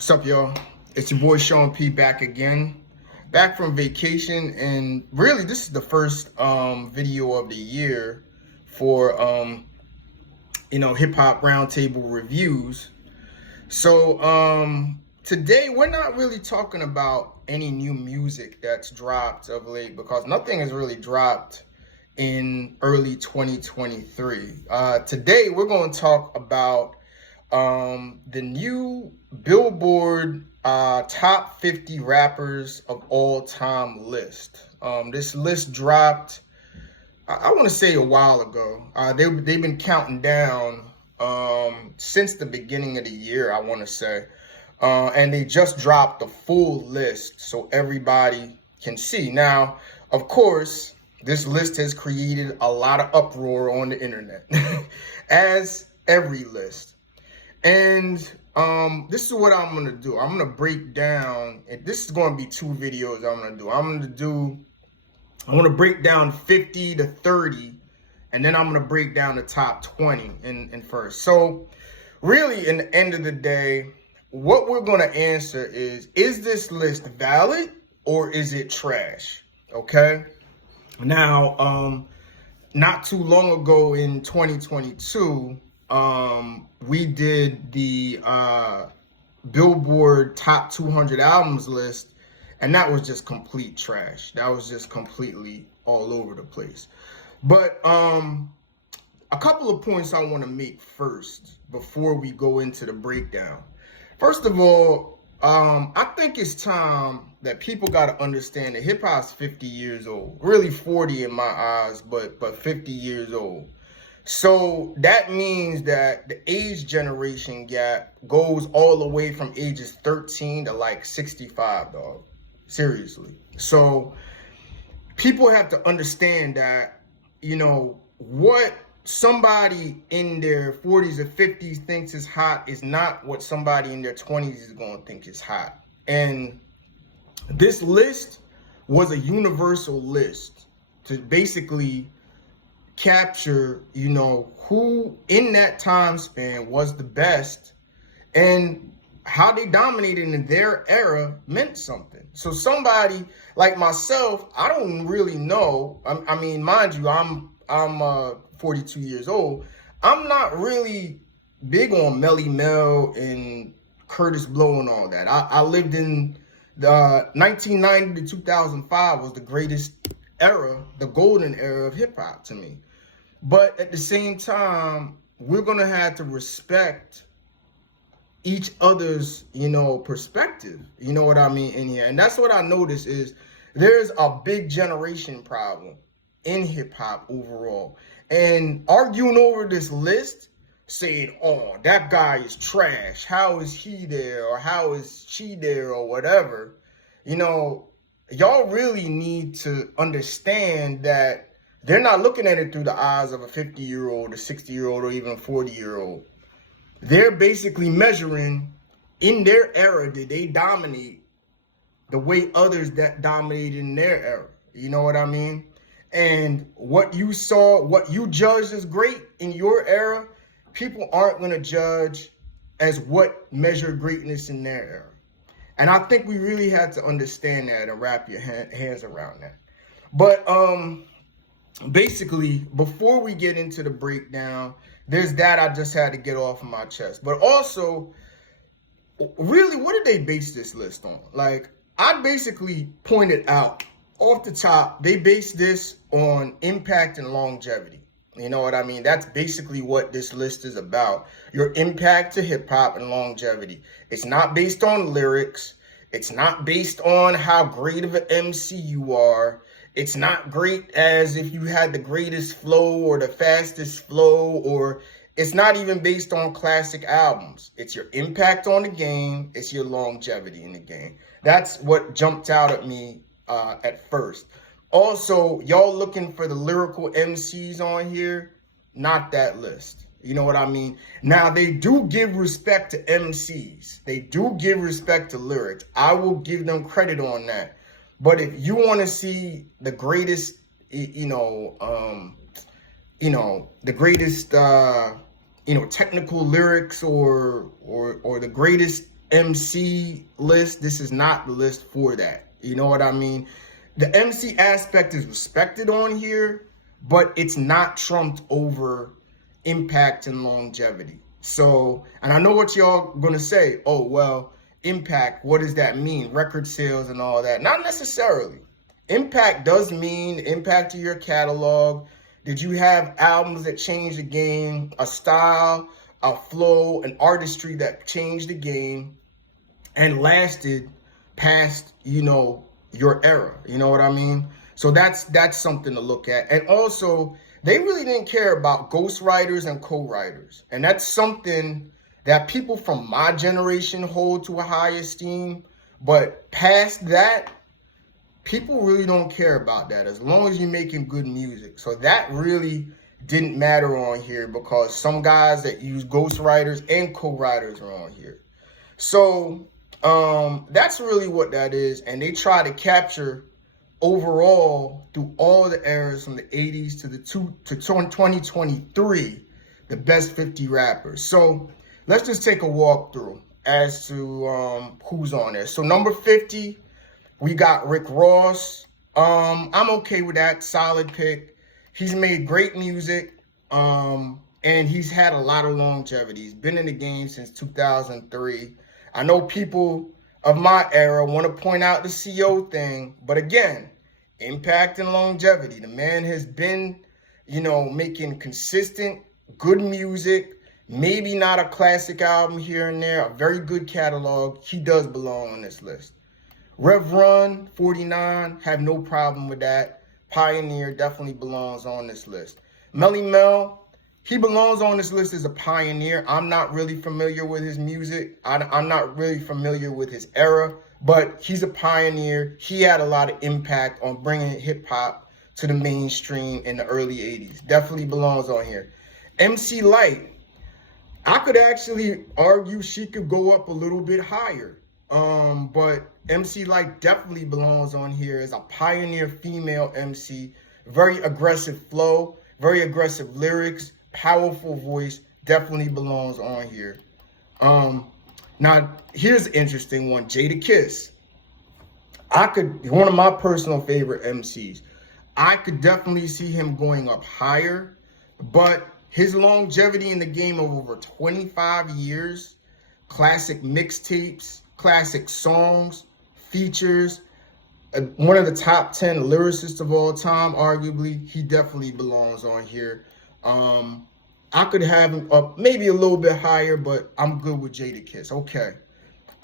What's up, y'all? It's your boy Sean P back again, back from vacation, and really this is the first video of the year for hip hop roundtable reviews. So today we're not really talking about any new music that's dropped of late because nothing has really dropped in early 2023. Today we're going to talk about the new Billboard top 50 rappers of all time list. This list dropped, I want to say a while ago. They've been counting down since the beginning of the year, I want to say. And they just dropped the full list so everybody can see. Now, of course, this list has created a lot of uproar on the internet, as every list. And this is what I'm gonna do. I'm gonna break down, and this is gonna be two videos I'm gonna do. I'm gonna break down 50 to 30, and then I'm gonna break down the top 20 in first. So really, in the end of the day, what we're gonna answer is this list valid or is it trash? Okay. Now, not too long ago in 2022, we did the Billboard top 200 albums list, and that was just complete trash. That was just completely all over the place. But a couple of points I want to make first before we go into the breakdown. First of all, I think it's time that people got to understand that hip hop's 50 years old, really 40 in my eyes, but 50 years old. So that means that the age generation gap goes all the way from ages 13 to like 65, dog. Seriously. So people have to understand that, what somebody in their 40s or 50s thinks is hot is not what somebody in their 20s is going to think is hot. And this list was a universal list to basically capture, who in that time span was the best and how they dominated in their era meant something. So somebody like myself, I don't really know. I mean, mind you, I'm 42 years old. I'm not really big on Melly Mel and Curtis Blow and all that. I lived in the 1990 to 2005 was the greatest era, the golden era of hip hop to me. But at the same time, we're going to have to respect each other's, perspective. You know what I mean in here. And that's what I noticed is there's a big generation problem in hip hop overall. And arguing over this list, saying, oh, that guy is trash. How is he there? Or how is she there? Or whatever. Y'all really need to understand that they're not looking at it through the eyes of a 50-year-old, a 60-year-old, or even a 40-year-old. They're basically measuring in their era, did they dominate the way others that dominated in their era? You know what I mean? And what you saw, what you judged as great in your era, people aren't going to judge as what measured greatness in their era. And I think we really had to understand that and wrap your hands around that. But basically, before we get into the breakdown, there's that I just had to get off of my chest. But also, really, what did they base this list on? Like, I basically pointed out off the top, they based this on impact and longevity. You know what I mean? That's basically what this list is about. Your impact to hip hop and longevity. It's not based on lyrics. It's not based on how great of an MC you are. It's not great as if you had the greatest flow or the fastest flow, or it's not even based on classic albums. It's your impact on the game. It's your longevity in the game. That's what jumped out at me at first. Also, y'all looking for the lyrical MCs on here, not that list. You know what I mean? Now, they do give respect to MCs. They do give respect to lyrics. I will give them credit on that. But if you want to see the greatest, the greatest, technical lyrics or the greatest MC list, this is not the list for that. You know what I mean? The MC aspect is respected on here, but it's not trumped over impact and longevity. So, and I know what y'all gonna say. Oh, well, impact, what does that mean? Record sales and all that. Not necessarily. Impact does mean impact to your catalog. Did you have albums that changed the game, a style, a flow, an artistry that changed the game and lasted past, your era? You know what I mean? So that's something to look at. And also, they really didn't care about ghostwriters and co-writers. And that's something that people from my generation hold to a high esteem. But past that, people really don't care about that as long as you're making good music. So that really didn't matter on here because some guys that use ghostwriters and co-writers are on here. So that's really what that is. And they try to capture overall through all the eras from the 80s to 2023, the best 50 rappers. So let's just take a walk through as to who's on there. So number 50, we got Rick Ross. I'm okay with that. Solid pick. He's made great music. And he's had a lot of longevity. He's been in the game since 2003. I know people of my era want to point out the CO thing, but again, impact and longevity. The man has been, making consistent, good music, maybe not a classic album here and there, a very good catalog. He does belong on this list. Rev Run, 49, have no problem with that. Pioneer definitely belongs on this list. Melly Mel, he belongs on this list as a pioneer. I'm not really familiar with his music. I'm not really familiar with his era, but he's a pioneer. He had a lot of impact on bringing hip hop to the mainstream in the early 80s. Definitely belongs on here. MC Lyte, I could actually argue she could go up a little bit higher. But MC Lyte definitely belongs on here as a pioneer female MC. Very aggressive flow, very aggressive lyrics, powerful voice, definitely belongs on here. Now, here's an interesting one. Jada Kiss. One of my personal favorite MCs. I could definitely see him going up higher, but his longevity in the game of over 25 years, classic mixtapes, classic songs, features, one of the top 10 lyricists of all time, arguably, he definitely belongs on here. I could have him up maybe a little bit higher, but I'm good with Jada Kiss. Okay.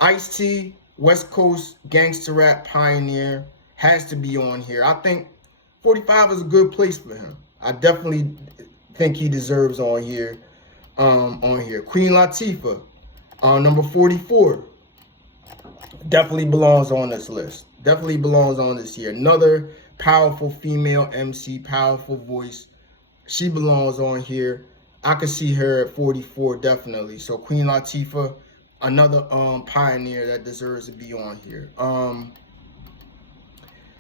Ice-T, West Coast gangster rap pioneer, has to be on here. I think 45 is a good place for him. I definitely think he deserves on here. Queen Latifah, number 44, definitely belongs on this list. Definitely belongs on this here. Another powerful female MC, powerful voice. She belongs on here. I could see her at 44 definitely. So Queen Latifah, another pioneer that deserves to be on here.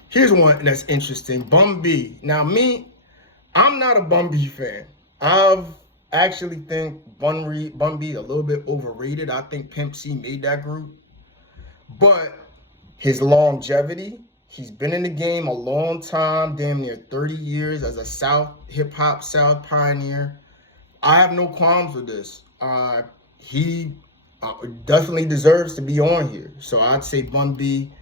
Here's one that's interesting. Bun B. Now I'm not a Bun B fan. I've actually think Bun B a little bit overrated. I think Pimp C made that group. But his longevity, he's been in the game a long time, damn near 30 years as a hip-hop South pioneer. I have no qualms with this. He definitely deserves to be on here. So I'd say Bun B,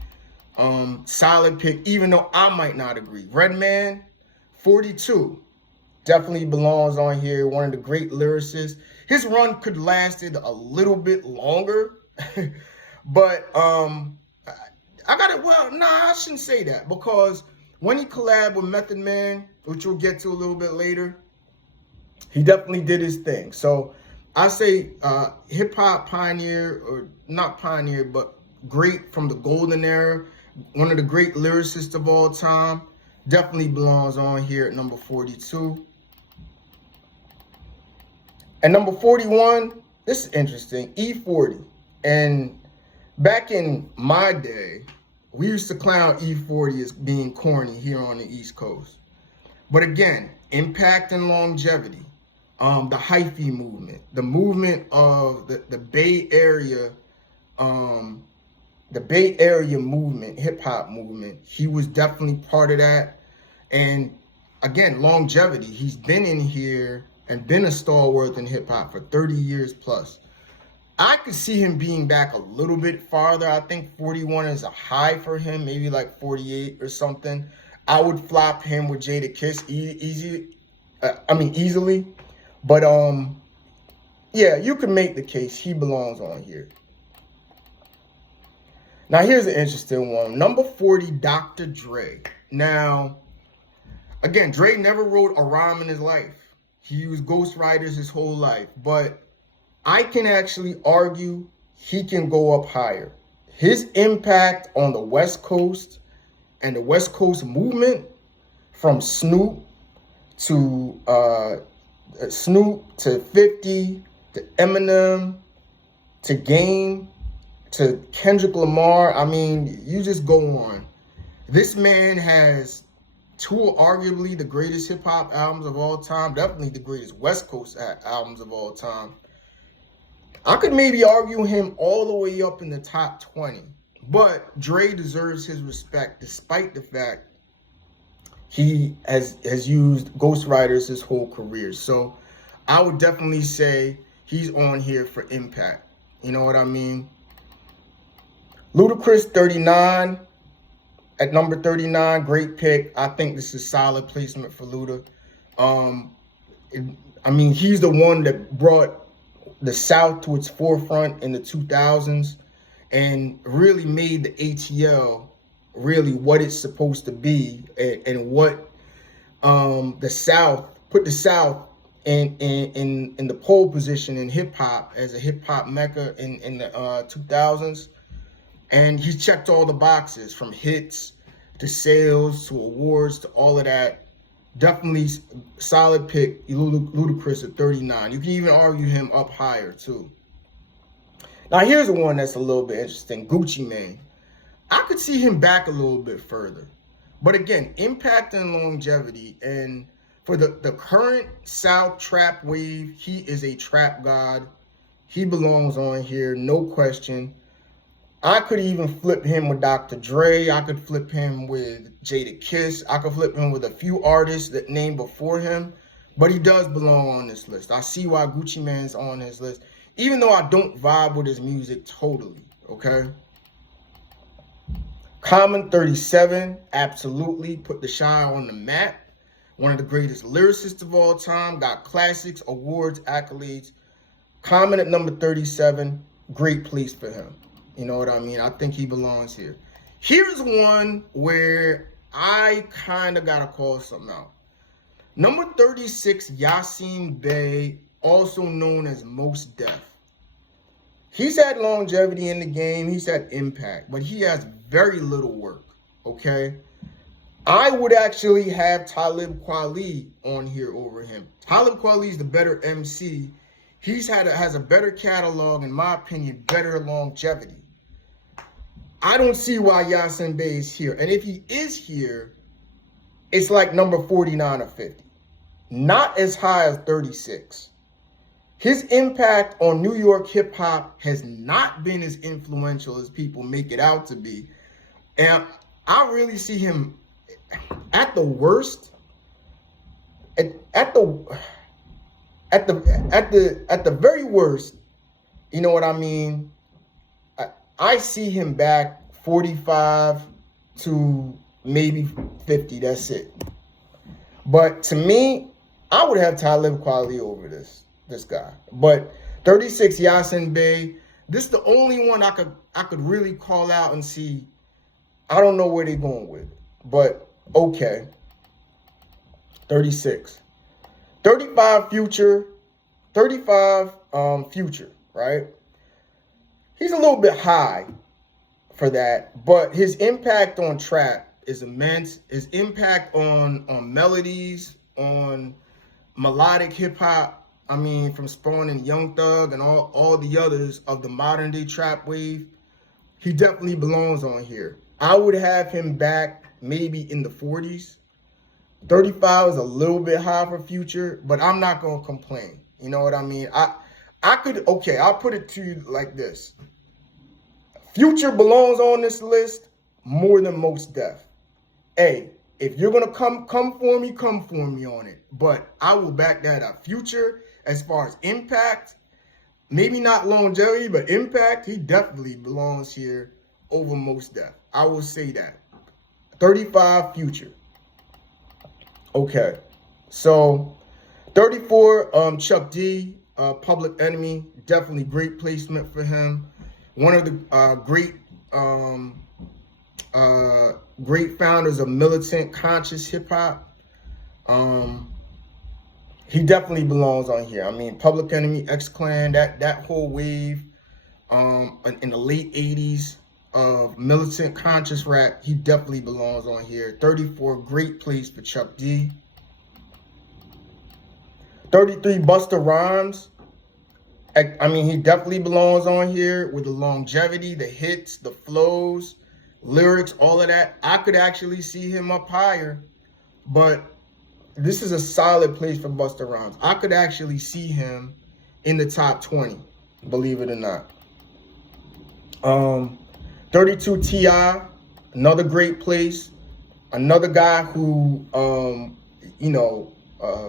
solid pick, even though I might not agree. Redman, 42, definitely belongs on here. One of the great lyricists. His run could lasted a little bit longer, but I shouldn't say that, because when he collabed with Method Man, which we'll get to a little bit later, he definitely did his thing. So I say hip-hop pioneer, or not pioneer, but great from the golden era, one of the great lyricists of all time, definitely belongs on here at number 42. And number 41, this is interesting, E40. And back in my day, we used to clown E40 as being corny here on the East Coast. But again, impact and longevity, the hyphy movement, the movement of the Bay Area um, the Bay Area movement, hip hop movement. He was definitely part of that. And again, longevity. He's been in here and been a stalwart in hip hop for 30 years plus. I could see him being back a little bit farther. I think 41 is a high for him, maybe like 48 or something. I would flop him with Jada Kiss easily. But yeah, you can make the case he belongs on here. Now here's an interesting one. Number 40, Dr. Dre. Now, again, Dre never wrote a rhyme in his life. He used ghostwriters his whole life, but I can actually argue he can go up higher. His impact on the West Coast and the West Coast movement, from Snoop to 50 to Eminem to Game to Kendrick Lamar. I mean, you just go on. This man has two of arguably the greatest hip hop albums of all time, definitely the greatest West Coast albums of all time. I could maybe argue him all the way up in the top 20, but Dre deserves his respect despite the fact he has used ghostwriters his whole career. So I would definitely say he's on here for impact. You know what I mean? Ludacris, 39. At number 39, great pick. I think this is solid placement for Luda. I mean, he's the one that brought the South to its forefront in the 2000s and really made the ATL really what it's supposed to be, and what the South put the South in the pole position in hip hop as a hip hop mecca in the 2000s. And he checked all the boxes, from hits to sales to awards to all of that. Definitely solid pick, Ludacris at 39. You can even argue him up higher too. Now here's the one that's a little bit interesting, Gucci Mane. I could see him back a little bit further. But again, impact and longevity. And for the current South trap wave, he is a trap god. He belongs on here, no question. I could even flip him with Dr. Dre. I could flip him with Jada Kiss. I could flip him with a few artists that named before him. But he does belong on this list. I see why Gucci Mane's on his list, even though I don't vibe with his music totally, okay? Common, 37, absolutely. Put the Shy on the map. One of the greatest lyricists of all time. Got classics, awards, accolades. Common at number 37, great place for him. You know what I mean? I think he belongs here. Here's one where I kind of got to call something out. Number 36, Yasin Bey, also known as Mos Def. He's had longevity in the game. He's had impact, but he has very little work, okay? I would actually have Talib Kweli on here over him. Talib Kweli is the better MC. Has a better catalog, in my opinion, better longevity. I don't see why Yasin Bey is here. And if he is here, it's like number 49 or 50. Not as high as 36. His impact on New York hip hop has not been as influential as people make it out to be. And I really see him at the worst, at the very worst, you know what I mean? I see him back 45 to maybe 50. That's it. But to me, I would have Talib Kweli over this guy. But 36, Yasin Bey. This is the only one I could really call out and see. I don't know where they're going with it, but okay. 36. 35, Future. 35, Future, right? He's a little bit high for that, but his impact on trap is immense. His impact on melodies, on melodic hip hop, I mean, from Spawn and Young Thug and all the others of the modern day trap wave, he definitely belongs on here. I would have him back maybe in the 40s. 35 is a little bit high for Future, but I'm not going to complain. You know what I mean? I'll put it to you like this. Future belongs on this list more than Mos Def. Hey, if you're gonna come for me on it. But I will back that up. Future, as far as impact, maybe not longevity, but impact, he definitely belongs here over Mos Def. I will say that. 35 Future. Okay. So 34, Chuck D, Public Enemy, definitely great placement for him. One of the great founders of militant conscious hip hop. He definitely belongs on here. I mean, Public Enemy, X-Clan, that whole wave in the late 80s of militant conscious rap, he definitely belongs on here. 34, great place for Chuck D. 33, Busta Rhymes. I mean, he definitely belongs on here with the longevity, the hits, the flows, lyrics, all of that. I could actually see him up higher, but this is a solid place for Busta Rhymes. I could actually see him in the top 20, believe it or not. 32 T.I., another great place. Another guy who,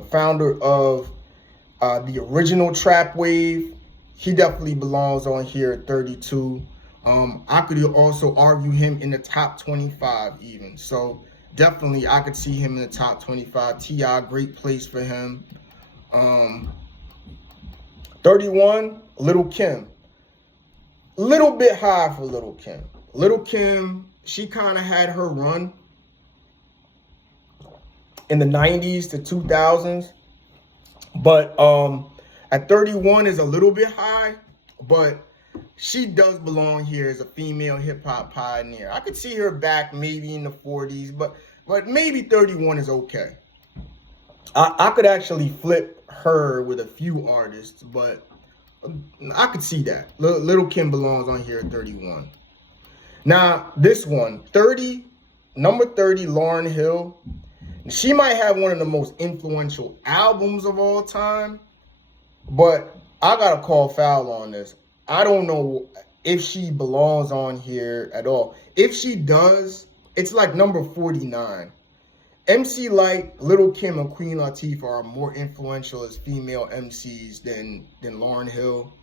founder of the original trap wave. He definitely belongs on here at 32. I could also argue him in the top 25 even. So definitely I could see him in the top 25. T.I., great place for him. 31, Lil' Kim. Little bit high for Lil' Kim. Lil' Kim, she kind of had her run in the 90s to 2000s. But at 31 is a little bit high, but she does belong here as a female hip-hop pioneer. I could see her back maybe in the 40s, but maybe 31 is okay. I could actually flip her with a few artists, but I could see that. Lil' Kim belongs on here at 31. Now, this one, 30, number 30, Lauryn Hill. She might have one of the most influential albums of all time, but I got to call foul on this. I don't know if she belongs on here at all. If she does, it's like number 49. MC Lyte, Lil' Kim, and Queen Latifah are more influential as female MCs than Lauryn Hill.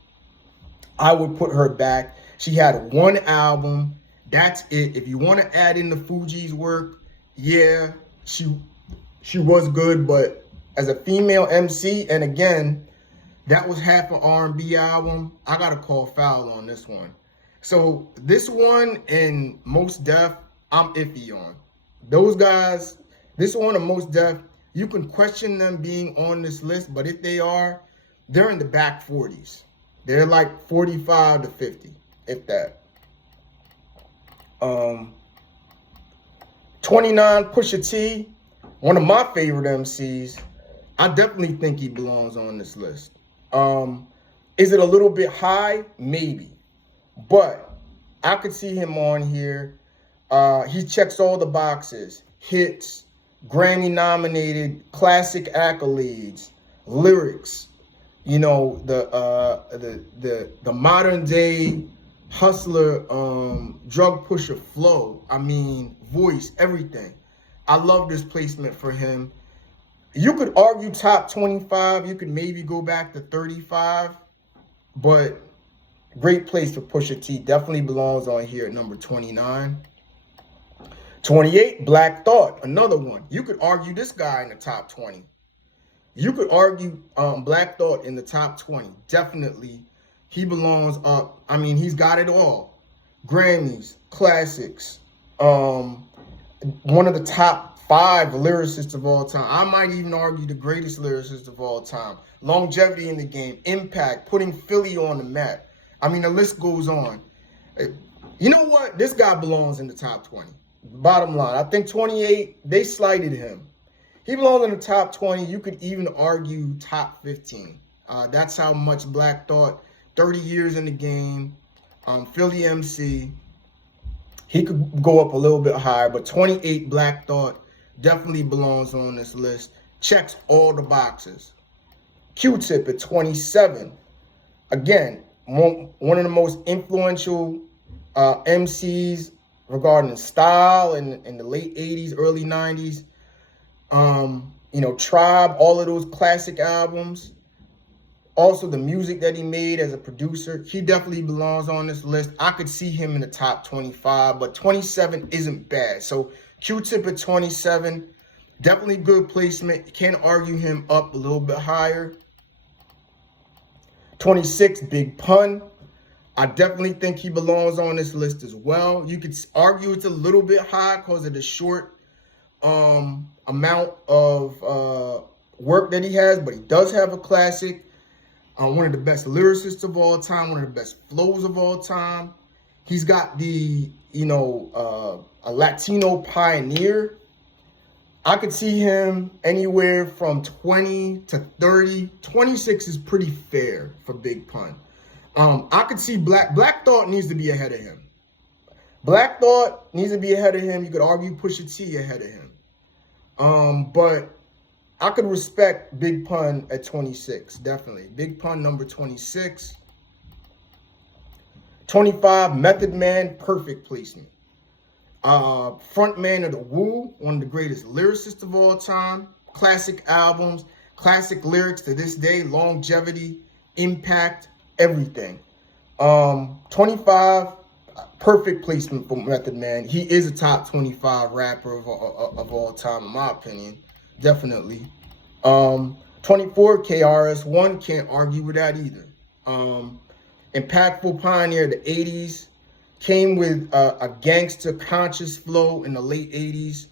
I would put her back. She had one album. That's it. If you want to add in the Fugees' work, yeah, she was good, but as a female MC, and again, that was half an R&B album, I got to call foul on this one. So this one and Mos Def, I'm iffy on. Those guys, this one and Mos Def, you can question them being on this list, but if they are, they're in the back 40s. They're like 45 to 50, if that. 29, Pusha T, one of my favorite MCs. I definitely think he belongs on this list. Is it a little bit high? Maybe. But I could see him on here. He checks all the boxes. Hits, Grammy nominated, classic accolades, lyrics, you know, the modern day hustler, drug pusher flow. I mean, voice, everything. I love this placement for him. You could argue top 25. You could maybe go back to 35. But great place for Pusha T. Definitely belongs on here at number 29. 28, Black Thought. Another one. You could argue this guy in the top 20. You could argue Black Thought in the top 20. Definitely. He belongs up. I mean, he's got it all. Grammys, classics. One of the top 5 lyricists of all time. I might even argue the greatest lyricist of all time. Longevity in the game, impact, putting Philly on the map. I mean, the list goes on. You know what? This guy belongs in the top 20. Bottom line, I think 28, they slighted him. He belongs in the top 20. You could even argue top 15. That's how much Black Thought, 30 years in the game, Philly MC. He could go up a little bit higher, but 28, Black Thought, definitely belongs on this list. Checks all the boxes. Q-Tip at 27. Again, one of the most influential MCs regarding style in the late 80s, early 90s. Tribe, all of those classic albums. Also, the music that he made as a producer, he definitely belongs on this list. I could see him in the top 25, but 27 isn't bad. So Q-Tip at 27, definitely good placement. Can't argue him up a little bit higher. 26, Big Pun. I definitely think he belongs on this list as well. You could argue it's a little bit high because of the short amount of work that he has, but he does have a classic. One of the best lyricists of all time, one of the best flows of all time. He's got a Latino pioneer. I could see him anywhere from 20 to 30. 26 is pretty fair for Big Pun. I could see Black Thought needs to be ahead of him. Black Thought needs to be ahead of him. You could argue Pusha T ahead of him. But I could respect Big Pun at 26, definitely. Big Pun number 26. 25, Method Man, perfect placement. Frontman of the Wu, one of the greatest lyricists of all time. Classic albums, classic lyrics to this day, longevity, impact, everything. 25, perfect placement for Method Man. He is a top 25 rapper of all time, in my opinion. Definitely. 24, KRS-One, can't argue with that either. Impactful pioneer of the 80s, came with a gangster conscious flow in the late 80s.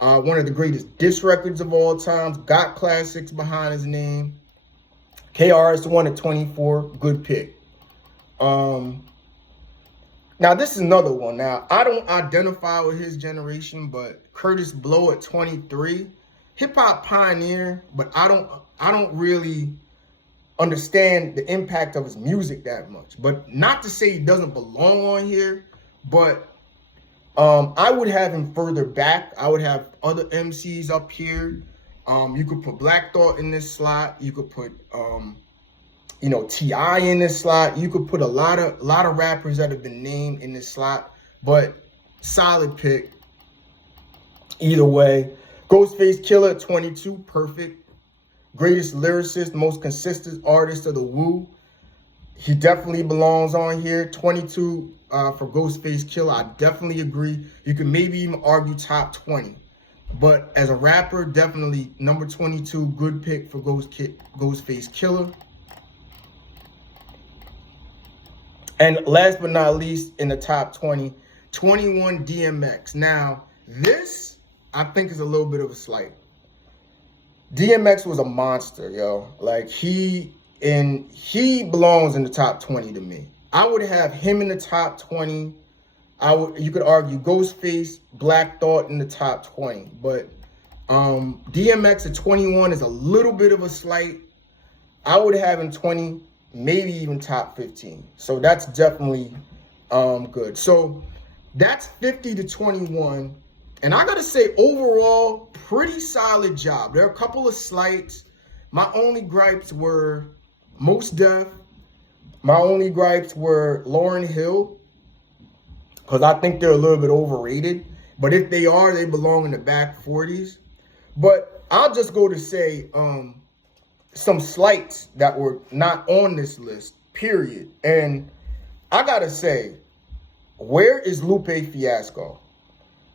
One of the greatest diss records of all time, got classics behind his name. KRS-One at 24, good pick. Now this is another one. Now, I don't identify with his generation, but Curtis Blow at 23. Hip-hop pioneer, but I don't really understand the impact of his music that much. But not to say he doesn't belong on here, but I would have him further back. I would have other MCs up here. You could put Black Thought in this slot. You could put T.I. in this slot. You could put a lot of rappers that have been named in this slot. But solid pick either way. Ghostface Killah at 22, perfect. Greatest lyricist, most consistent artist of the Wu. He definitely belongs on here. 22 for Ghostface Killah. I definitely agree. You can maybe even argue top 20. But as a rapper, definitely number 22, good pick for Ghostface Killah. And last but not least, in the top 20, 21 DMX. Now, this I think is a little bit of a slight. DMX was a monster, yo. Like he belongs in the top 20 to me. I would have him in the top 20. You could argue Ghostface, Black Thought in the top 20, but DMX at 21 is a little bit of a slight. I would have him 20, maybe even top 15. So that's definitely good. So that's 50 to 21. And I got to say, overall, pretty solid job. There are a couple of slights. My only gripes were Mos Def. My only gripes were Lauryn Hill, because I think they're a little bit overrated. But if they are, they belong in the back 40s. But I'll just go to say some slights that were not on this list, period. And I got to say, where is Lupe Fiasco?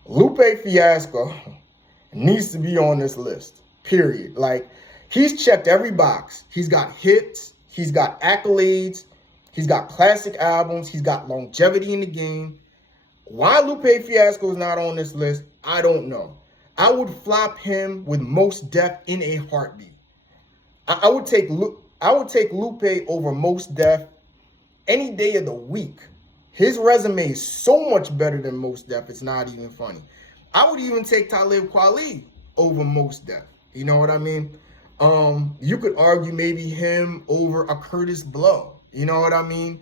Lupe Fiasco needs to be on this list, period. Like, he's checked every box. He's got hits. He's got accolades. He's got classic albums. He's got longevity in the game. Why Lupe Fiasco is not on this list, I don't know. I would flop him with Mos Def in a heartbeat. I would take Lupe over Mos Def any day of the week. His resume is so much better than Mos Def, it's not even funny. I would even take Talib Kweli over Mos Def. You know what I mean? You could argue maybe him over a Curtis Blow. You know what I mean?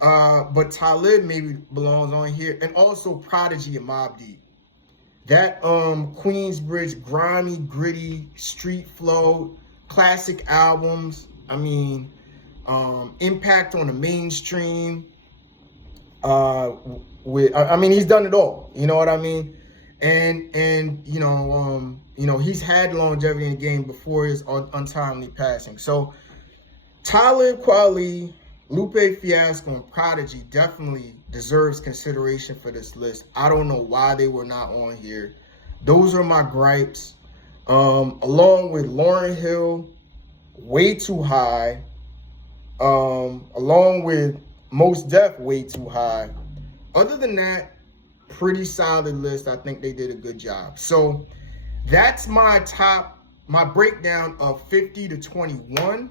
But Talib maybe belongs on here. And also Prodigy and Mobb Deep. That Queensbridge, grimy, gritty, street flow, classic albums. I mean, impact on the mainstream. I mean, he's done it all. You know what I mean? And he's had longevity in the game before his untimely passing. So Talib Kweli, Lupe Fiasco, and Prodigy definitely deserves consideration for this list. I don't know why they were not on here. Those are my gripes. Along with Lauryn Hill, way too high. Along with Mos Def, way too high. Other than that, pretty solid list. I think they did a good job. So that's my breakdown of 50 to 21.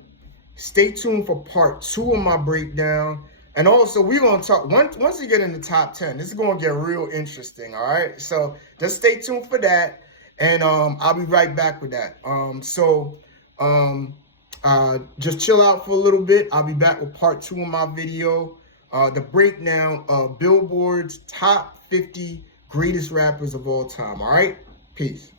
Stay tuned for part 2 of my breakdown. And also, we're going to talk, once we get in the top 10, this is going to get real interesting, all right? So just stay tuned for that, and I'll be right back with that. Just chill out for a little bit. I'll be back with part 2 of my video, the breakdown of Billboard's top 50 greatest rappers of all time, all right? Peace.